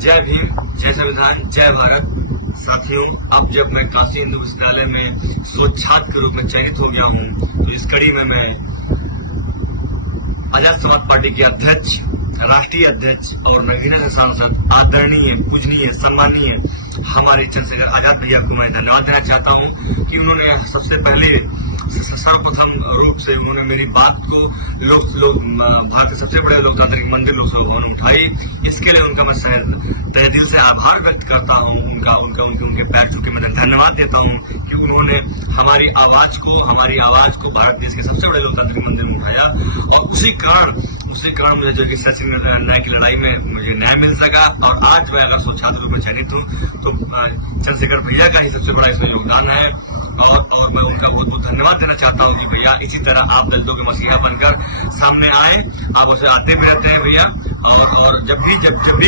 जय भीम, जय संविधान, जय भारत। साथियों, अब जब मैं काशी हिंदू विश्वविद्यालय में स्वच्छात के रूप में चयनित हो गया हूं, तो इस कड़ी में मैं आजाद समाज पार्टी के अध्यक्ष, राष्ट्रीय अध्यक्ष और नगीना के सांसद आदरणीय, पूजनीय, सम्मानीय हमारे चंद्रशेखर आजाद भैया को मैं धन्यवाद देना चाहता हूं कि उन्होंने सबसे पहले सर्वप्रथम रूप से उन्होंने मेरी बात को भारत के सबसे बड़े लोकतांत्रिक मंदिर लोकसभा भवन में उठाई। इसके लिए उनका मैं तहे दिल से आभार व्यक्त करता हूं। उनके पैर छू के मैं धन्यवाद देता हूं कि उन्होंने हमारी आवाज को भारत देश के सबसे बड़े लोकतांत्रिक मंदिर में उठाया और उसी कारण मुझे जो कि सचिन न्याय की लड़ाई में मुझे न्याय मिल सका। और आज मैं अगर स्वच्छात रूप में चयनित हूँ तो चंद्रशेखर भैया का ही सबसे बड़ा इसमें योगदान है और मैं उनका बहुत बहुत धन्यवाद देना चाहता हूँ कि भैया इसी तरह आप दलितों के मसीहा बनकर सामने आए। आप उसे आते भी रहते हैं भैया, और जब भी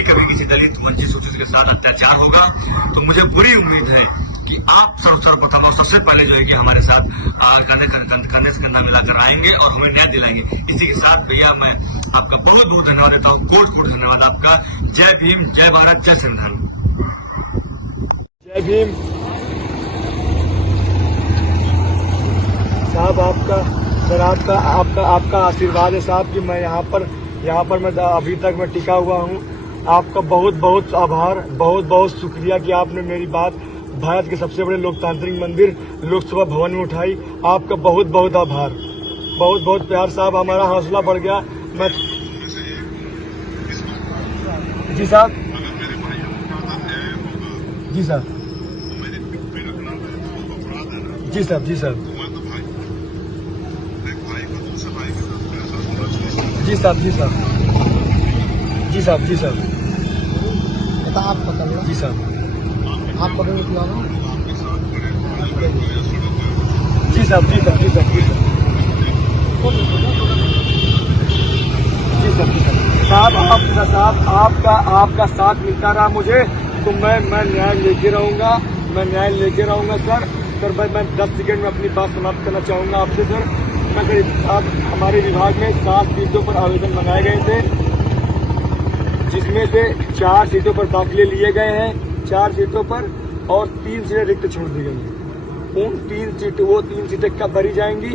कभी किसी दलित वंचित शोषित के साथ अत्याचार होगा तो मुझे बुरी उम्मीद है कि आप सर्वप्रथम और सबसे पहले जो है कि हमारे साथ कंधे से कंधा मिलाकर आएंगे और हमें न्याय दिलाएंगे। इसी के साथ भैया मैं आपका बहुत बहुत धन्यवाद देता हूँ। कोट कोट धन्यवाद आपका। जय भीम, जय भारत, जय संविधान। जय भीम साहब, आपका आशीर्वाद है साहब कि मैं यहाँ पर मैं अभी तक मैं टिका हुआ हूँ। आपका बहुत बहुत आभार, बहुत बहुत शुक्रिया कि आपने मेरी बात भारत के सबसे बड़े लोकतांत्रिक मंदिर लोकसभा भवन में उठाई। आपका बहुत बहुत आभार, बहुत बहुत प्यार साहब। हमारा हौसला बढ़ गया। मैं जी साहब, जी साहब, जी साहब, जी साहब, जी साहब, जी साहब, जी साहब, जी साहब, आप पकड़ जी साहब, आप पकड़ जी साहब, जी साहब, जी साहब, जी साहब, जी साहब, आपका साथ मिलता रहा मुझे तो मैं न्याय लेके रहूंगा। सर मैं 10 सेकंड में अपनी बात समाप्त करना चाहूंगा आपसे। सर अब हमारे विभाग में 7 सीटों पर आवेदन मंगाए गए थे, जिसमें से 4 सीटों पर दाखिले लिए गए हैं, 4 सीटों पर, और 3 सीटें रिक्त छोड़ दी गई हैं। वो 3 सीटें कब भरी जाएंगी,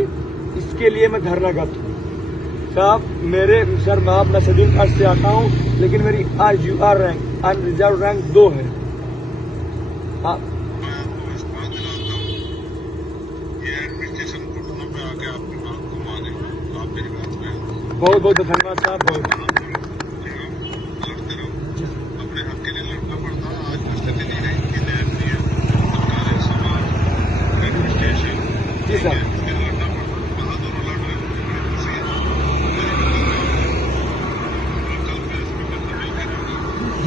इसके लिए मैं धरनागत हूँ साहब। मैं शेड्यूल कास्ट से आता हूँ, लेकिन मेरी RUR रैंक, अनरिजर्व रैंक 2 है। बहुत बहुत धन्यवाद साहब। अपने हक के लिए लड़ना पड़ता। आज स्थिति नहीं रही कि न्याय नहीं है, सरकारी समाज, एडमिनिस्ट्रेशन, जी सर, लड़ना पड़ता। कहाँ दोनों लड़ रहे हैं।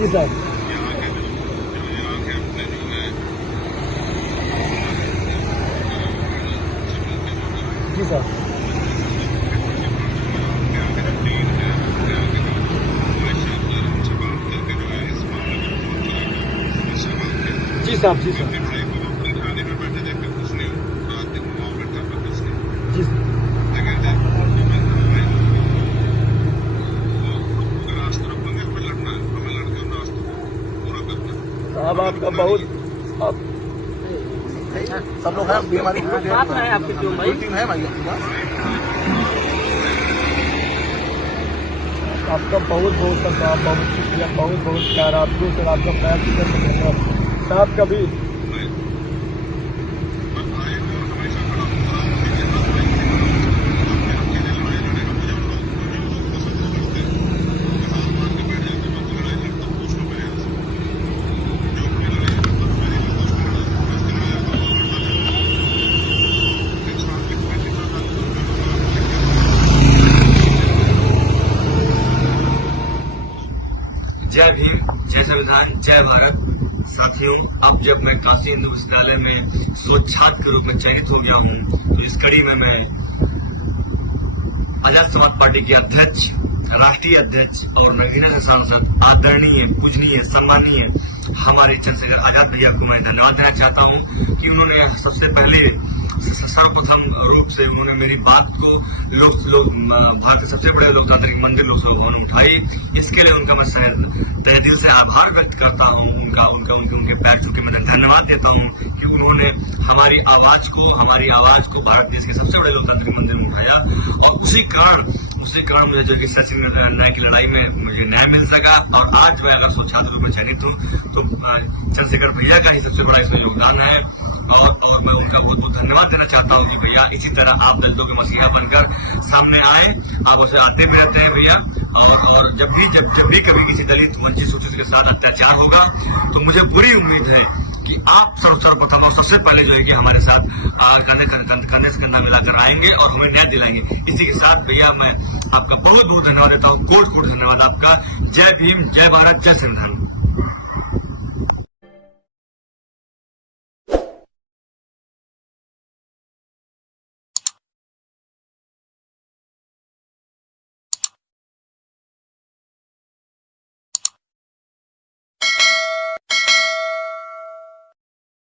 जी सर, यहाँ के अपने जो है जी सर, जी साहब, जी साहब, थाने में बैठे देख कर कुछ नहीं हो, रात दिन मामला था पर कुछ नहीं। जी रास्ता रखेंगे, हमें लड़ना है, हमें लड़के उन रास्तों को पूरा करना है। साहब आपका बहुत सब लोग हैं, हमारी टीम है भाई। आपका बहुत बहुत धन्यवाद, बहुत शुक्रिया, बहुत बहुत प्यार आपको सर। आपका प्यार साहब कभी जय भीम, जय संविधान, जय भारत। साथियों, अब जब मैं काशी हिंदू विश्वविद्यालय में स्वच्छात के रूप में चयनित हो गया हूं, तो इस कड़ी में मैं आजाद समाज पार्टी के अध्यक्ष, राष्ट्रीय अध्यक्ष और नगीना के सांसद आदरणीय, पूजनीय, सम्मानीय हमारे चंद्रशेखर आजाद भैया को मैं धन्यवाद देना चाहता हूँ कि उन्होंने सबसे पहले सर्वप्रथम रूप से उन्होंने मेरी बात को भारत के सबसे बड़े लोकतांत्रिक मंदिर लोकसभा भवन में उठाई। इसके लिए उनका मैं तहे दिल से आभार व्यक्त करता हूँ। उनके पैर छू के मैं धन्यवाद देता हूँ कि उन्होंने हमारी आवाज को भारत देश के सबसे बड़े लोकतांत्रिक मंदिर में उठाया और उसी कारण मुझे जो कि सचिन न्याय की लड़ाई में मुझे न्याय मिल सका। और आज मैं अगर छात्र रूप में चयनित हूँ तो चंद्रशेखर भैया का ही सबसे बड़ा इसमें योगदान है और मैं उनका बहुत बहुत धन्यवाद देना चाहता हूँ कि भैया इसी तरह आप दलितों के मसीहा बनकर सामने आए। आप उसे आते भी रहते हैं भैया और जब भी कभी किसी दलित वंचित शोषित के साथ अत्याचार होगा तो मुझे बुरी उम्मीद है कि आप सर्वप्रथम और सबसे पहले जो है कि हमारे साथ कंधे से कंधा मिलाकर आएंगे और हमें न्याय दिलाएंगे। इसी के साथ भैया मैं आपका बहुत बहुत धन्यवाद देता हूँ। कोट कोट धन्यवाद आपका। जय भीम, जय भारत, जय संविधान।